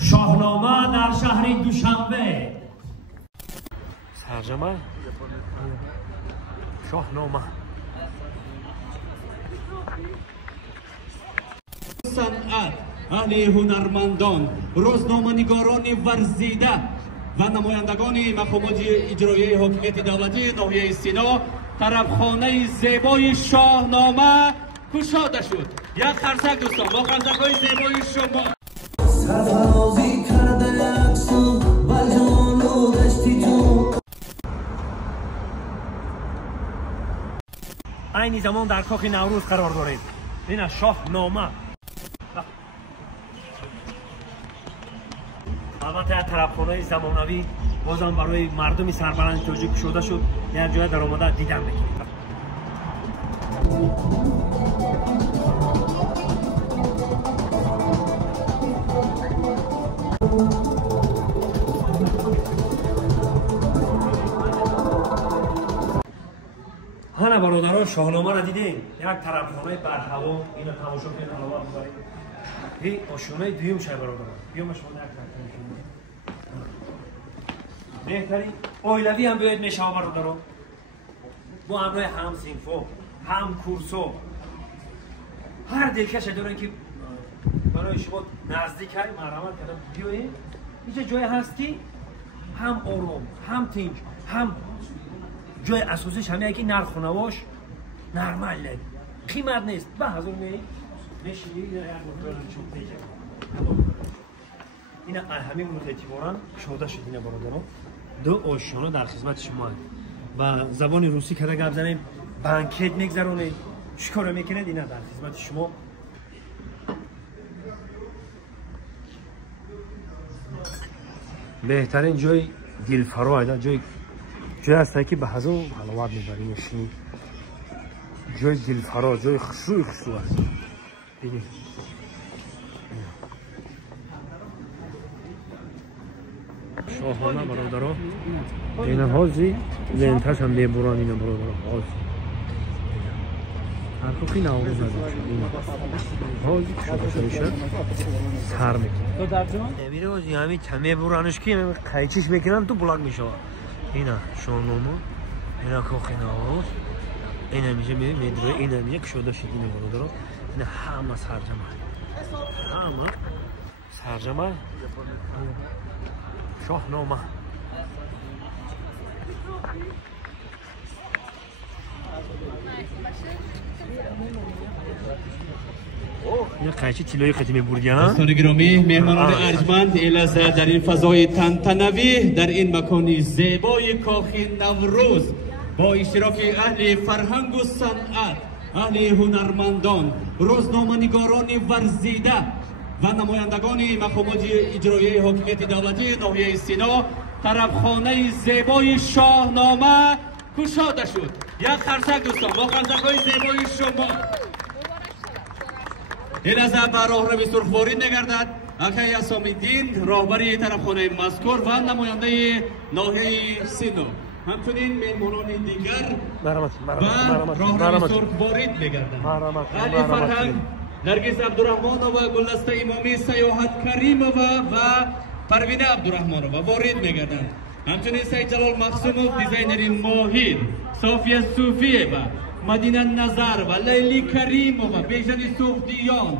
شاهنامه در شهر دوشنبه. ترجمه شاهنامه. صنعت، اهل هنرمندان، روزنامه‌نگاران ورزیده و نمایندگان مقامات اجرایی حاکمیت دولتی ناحیه سینا طرفخانه زیبای شاهنامه گشاده شد. یک خرسک دوستان با خرسک‌های زیبای شما. سرفرازی کرده اکسون بلجان و دشتی جون. این زمان در کاخ نوروز قرار داریم. این شاهنامه. البته طرفخانه زمانوی بازم برای مردم سربلند تاجیک شده شد. یک جای در آمده دیدن بکنید. هنه برادران شاهنامه را دیدیم. یک طرفخانه بر هوا اینو تماشا کنید. علاوه ببرید. این آشیانه دویم شای برادران. بیام شما یک طرف بهترین اویلوی هم باید میشه برادران. با همراه هم سینفو، هم کورسو، هر دلکش دارن که برای شما نزدیک های مرحمت کردم بیایید. اینجا جای هست که هم آروم، هم تنگ، هم جای اساسیش همه که نرخونواش نرماله، قیمت نیست. به هزار میشینی اینا همین گروه اعتبارا شده شد. اینا برادران دو آشیانه در خدمت شما و زبان روسی که گپ زنیم بانکت میگذرونید چیکار میکنید. اینا در خدمت شما. بهترین جای دلفرا جای هست که به هزار حلاوت میبریم. جای دلفرا، جای خشوع است. ببینید شاهانه برادران. اینا حاضی لنتاش هم میبرن. اینا برادران حاضی هر کوکی نوروز نداشت. حاضی شده میشه سر میکنه. میره حاضی همین تمه برانش که قیچیش میکنن تو بلاک میشه. اینا شاهنامه، اینا کوخ نوروز، اینا میشه میدره. اینا میشه که شده شد. اینا برادران اینا همه سرجمه، همه سرجمه شاهنامه. این قیچی تیلوی خطیمی بردیان. دوستان گرامی، مهمانان ارجمند ایلازه در این فضای تنتنوی در این مکانی زیبای کاخ نوروز با اشتراک اهل فرهنگ و صنعت، اهل هنرمندان، روزنامه‌نگاران ورزیده و نمایندگان مقامات اجرایی حاکمیت دولتی ناحیه سینا طرفخانه زیبای شاهنامه گشاده شد. یک خرسک دوستان با خرسک‌های زیبای شما. این از به راهروی سرخواری نگردد اکای اسامیدین راهبری طرفخانه مذکور و نماینده ناحیه سینا. همچنین مهمانان دیگر و راهروی سرخواری نگردد. علی فرهنگ، نرگس عبدالرحمانова، گلدسته امامی، سیاحت کریمова و پروینه عبدالرحمانova وارد میگردند. همچنین سید جلال مقسومov، دیزاینر ماهر، صافیه صوفیه و مدینه نظر و لیلی کریمova، بیژن صوفیان